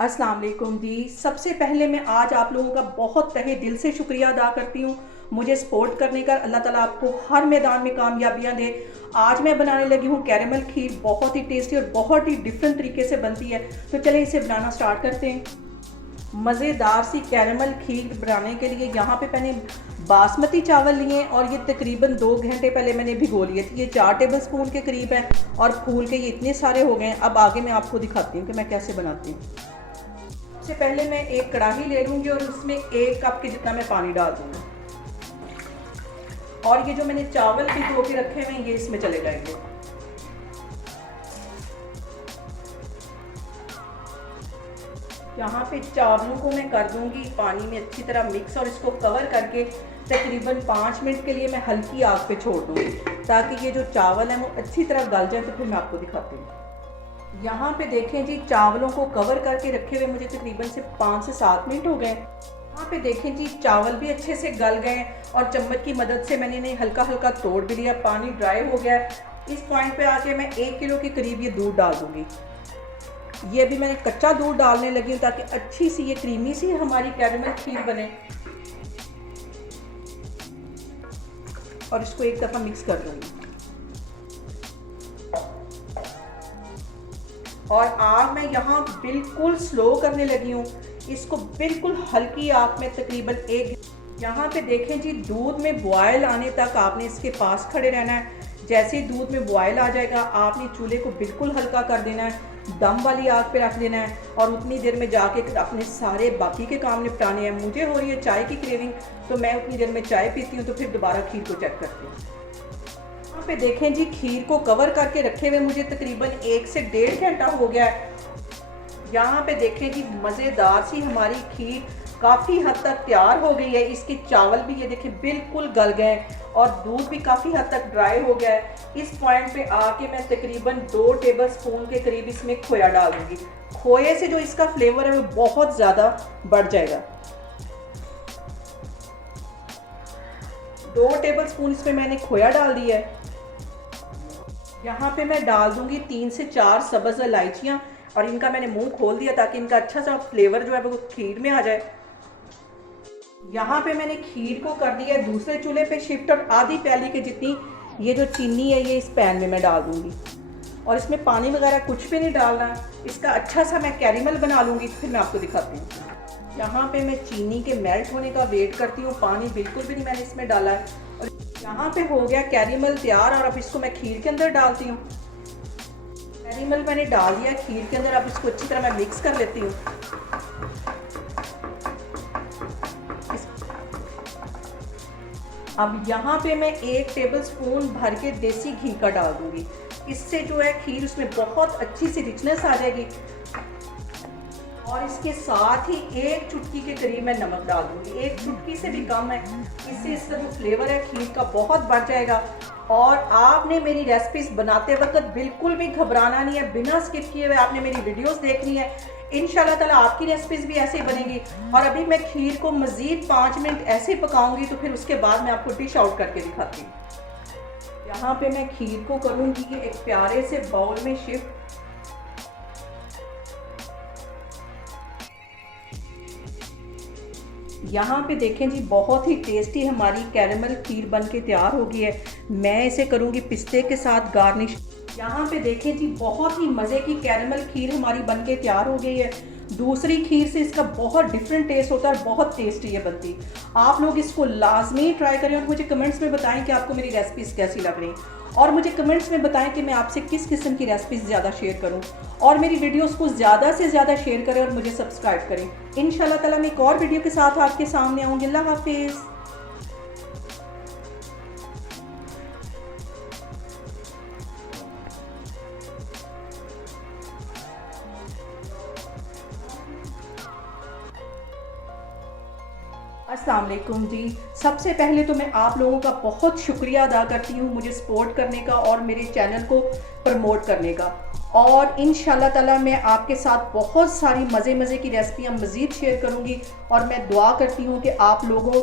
अस्सलाम वालेकुम जी। सबसे पहले मैं आज आप लोगों का बहुत तहे दिल से शुक्रिया अदा करती हूँ मुझे सपोर्ट करने का। अल्लाह ताला आपको हर मैदान में कामयाबियाँ दे। आज मैं बनाने लगी हूँ कैरेमल खीर, बहुत ही टेस्टी और बहुत ही डिफरेंट तरीके से बनती है। तो चलिए इसे बनाना स्टार्ट करते हैं। मज़ेदार सी कैरेमल खीर बनाने के लिए यहाँ पे मैंने बासमती चावल लिए और ये तकरीबन 2 घंटे पहले मैंने भिगो लिए थे। ये 4 टेबल स्पून के करीब है और फूल के ये इतने सारे हो गए हैं। अब आगे मैं आपको दिखाती हूँ कि मैं कैसे बनाती हूँ। सबसे पहले मैं एक कढ़ाई ले लूँगी और उसमें 1 कप के जितना मैं पानी डाल दूँगी और ये जो मैंने चावल भिगो के रखे हुए हैं ये इसमें चले जाएंगे। यहाँ पे चावलों को मैं कर दूंगी पानी में अच्छी तरह मिक्स और इसको कवर करके तकरीबन 5 मिनट के लिए मैं हल्की आग पे छोड़ दूंगी ताकि ये जो चावल हैं वो अच्छी तरह गल जाए। तो फिर मैं आपको दिखाती हूँ। यहाँ पे देखें जी, चावलों को कवर करके रखे हुए मुझे तकरीबन से 5 से 7 मिनट हो गए। यहाँ पे देखें जी, चावल भी अच्छे से गल गए और चम्मच की मदद से मैंने इन्हें हल्का हल्का तोड़ भी लिया। पानी ड्राई हो गया। इस पॉइंट पे आके मैं 1 किलो के करीब ये दूध डाल दूंगी। ये भी मैंने कच्चा दूध डालने लगी हूँ ताकि अच्छी सी ये क्रीमी सी हमारी कैरेमल खीर बने। और इसको एक दफ़ा मिक्स कर दूंगी और आग मैं यहाँ बिल्कुल स्लो करने लगी हूँ। इसको बिल्कुल हल्की आग में तकरीबन 1। यहाँ पे देखें जी, दूध में बॉयल आने तक आपने इसके पास खड़े रहना है। जैसे ही दूध में बॉयल आ जाएगा आपने चूल्हे को बिल्कुल हल्का कर देना है, दम वाली आग पे रख देना है और उतनी देर में जाके अपने सारे बाकी के काम निपटाने हैं। मुझे हो रही है चाय की क्रेविंग, तो मैं उतनी देर में चाय पीती हूँ। तो फिर दोबारा खीर को चेक करती हूँ। यहाँ पे देखें जी, खीर को कवर करके रखे हुए मुझे तकरीबन 1 से 1.5 घंटा हो गया है। यहाँ पे देखें जी, मज़ेदार सी हमारी खीर काफ़ी हद तक तैयार हो गई है। इसके चावल भी ये देखें बिल्कुल गल गए और दूध भी काफ़ी हद तक ड्राई हो गया है। इस पॉइंट पे आके मैं तकरीबन 2 टेबल स्पून के करीब इसमें खोया डाल दूँगी। खोए से जो इसका फ्लेवर है वो बहुत ज़्यादा बढ़ जाएगा। 2 टेबल स्पून इसमें मैंने खोया डाल दिया है। यहाँ पे मैं डाल दूँगी 3 से 4 सब्ज़ इलायचियाँ और इनका मैंने मुंह खोल दिया ताकि इनका अच्छा सा फ्लेवर जो है वो खीर में आ जाए। यहाँ पे मैंने खीर को कर दिया है दूसरे चूल्हे पे शिफ्ट और आधी प्याली के जितनी ये जो चीनी है ये इस पैन में मैं डाल दूँगी और इसमें पानी वगैरह कुछ भी नहीं डालना। इसका अच्छा सा मैं कैरेमल बना लूँगी, फिर मैं आपको दिखाती हूँ। यहाँ पे मैं चीनी के मेल्ट होने का वेट करती हूँ। पानी बिल्कुल भी नहीं मैंने इसमें डाला है और यहाँ पे हो गया कैरेमल तैयार और अब इसको मैं खीर के अंदर डालती हूँ। कैरेमल मैंने डाल दिया खीर के अंदर। अब इसको अच्छी तरह मैं मिक्स कर लेती हूँ। अब यहाँ पे मैं 1 टेबल स्पून भर के देसी घी का डाल दूंगी। इससे जो है खीर उसमें बहुत अच्छी सी रिचनेस आ जाएगी और इसके साथ ही 1 चुटकी के करीब मैं नमक डाल दूंगी। 1 चुटकी से भी कम है, इससे इसका जो फ्लेवर है खीर का बहुत बढ़ जाएगा। और आपने मेरी रेसिपीज बनाते वक्त बिल्कुल भी घबराना नहीं है, बिना स्किप किए हुए आपने मेरी वीडियोस देखनी है। इंशाल्लाह ताला आपकी रेसिपीज भी ऐसे ही बनेगी। और अभी मैं खीर को मज़ीद 5 मिनट ऐसे पकाऊंगी, तो फिर उसके बाद मैं आपको डिश आउट करके दिखाती हूँ। यहाँ पे मैं खीर को करूँगी एक प्यारे से बाउल में शिफ्ट। यहाँ पे देखें जी, बहुत ही टेस्टी हमारी कैरेमल खीर बन के तैयार हो गई है। मैं इसे करूँगी पिस्ते के साथ गार्निश। यहाँ पे देखें जी, बहुत ही मज़े की कैरेमल खीर हमारी बन के तैयार हो गई है। दूसरी खीर से इसका बहुत डिफरेंट टेस्ट होता है, बहुत टेस्टी है बनती। आप लोग इसको लाजमी ट्राई करें और मुझे कमेंट्स में बताएं कि आपको मेरी रेसिपीज़ कैसी लग रही और मुझे कमेंट्स में बताएं कि मैं आपसे किस किस्म की रेसिपीज़ ज़्यादा शेयर करूं और मेरी वीडियोस को ज़्यादा से ज़्यादा शेयर करें और मुझे सब्सक्राइब करें। इंशाल्लाह ताला मैं एक और वीडियो के साथ आपके सामने आऊँगी। अल्लाह हाफिज़। अस्सलाम वालेकुम जी। सबसे पहले तो मैं आप लोगों का बहुत शुक्रिया अदा करती हूँ मुझे सपोर्ट करने का और मेरे चैनल को प्रमोट करने का। और इंशाल्लाह ताला मैं आपके साथ बहुत सारी मज़े की रेसिपियाँ मज़ीद शेयर करूँगी और मैं दुआ करती हूँ कि आप लोगों